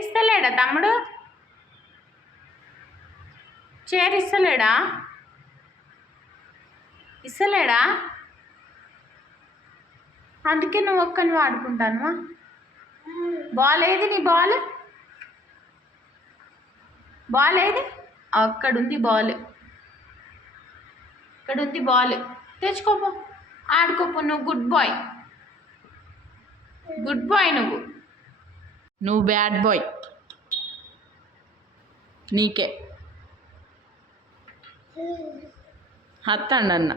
ఇస్తలేడా తమ్ముడు? చైర్ ఇస్తలేడా? ఇస్తలేడా? అందుకే నువ్వు ఒక్కని వాడుకుంటాను. బాల్ ఏది? నీ బాల్ బాల్ ఏది? అక్కడుంది బాల్, ఇక్కడుంది బాల్. తెచ్చుకోపో, ఆడుకోపో. నువ్వు గుడ్ బాయ్, గుడ్ బాయ్. నువ్వు బ్యాడ్ బాయ్. నీకే హత్తండి అన్న.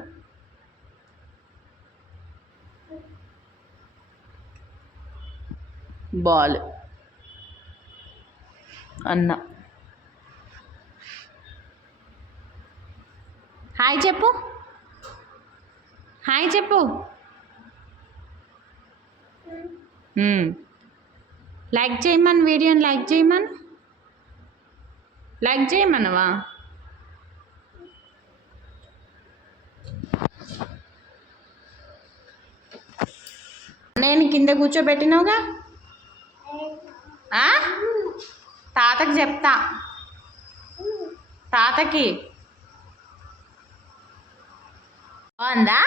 బాల్ అన్న. హాయ్ చెప్పు, హాయ్ చెప్పు. లైక్ చేయమని, వీడియోని లైక్ చేయమని. లైక్ చేయమనవా? నేను కింద కూర్చోబెట్టినావుగా. తాతకి చెప్తా, తాతకి. బాగుందా?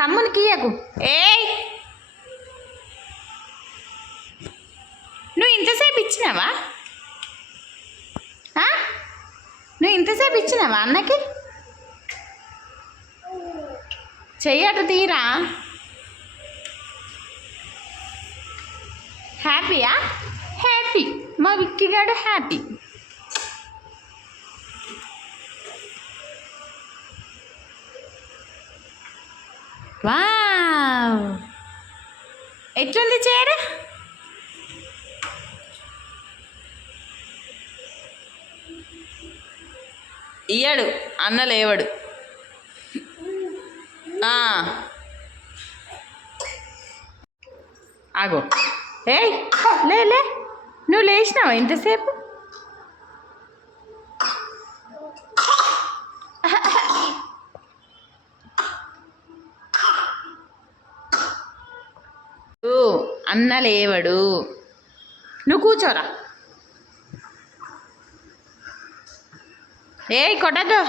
తమ్మునికి ఇయ్యకు. ఏయ్, నువ్వు ఇంతసేపు ఇచ్చినావా? నువ్వు ఇంతసేపు ఇచ్చినావా అన్నకి? చెయ్యట తీరా. హ్యాపీయా? హ్యాపీ. మా విక్కిగాడు హ్యాపీ. వావ్, ఎట్లుంది చైర్? ఇయ్యడు అన్న, లేవడు. ఆగో. ఏయ్, లే, నువ్వు లేచినావా ఇంతసేపు? అన్న లేవడు, నువ్వు కూర్చోరా. ఏయ్, కొట్టద్దు.